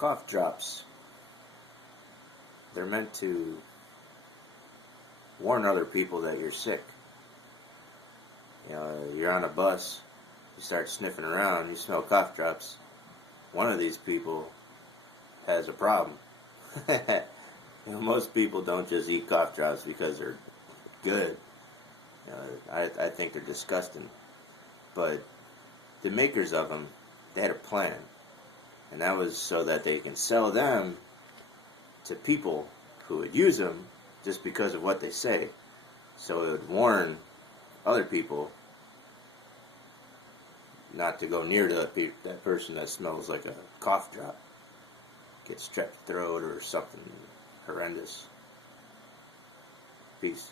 Cough drops. They're meant to warn other people that you're sick. You know, you're on a bus, you start sniffing around, you smell cough drops. One of these people has a problem. You know, most people don't just eat cough drops because they're good. You know, I think they're disgusting. But the makers of them, they had a plan. And that was so that they can sell them to people who would use them just because of what they say. So it would warn other people not to go near to that person that smells like a cough drop. Get strep throat or something horrendous. Peace.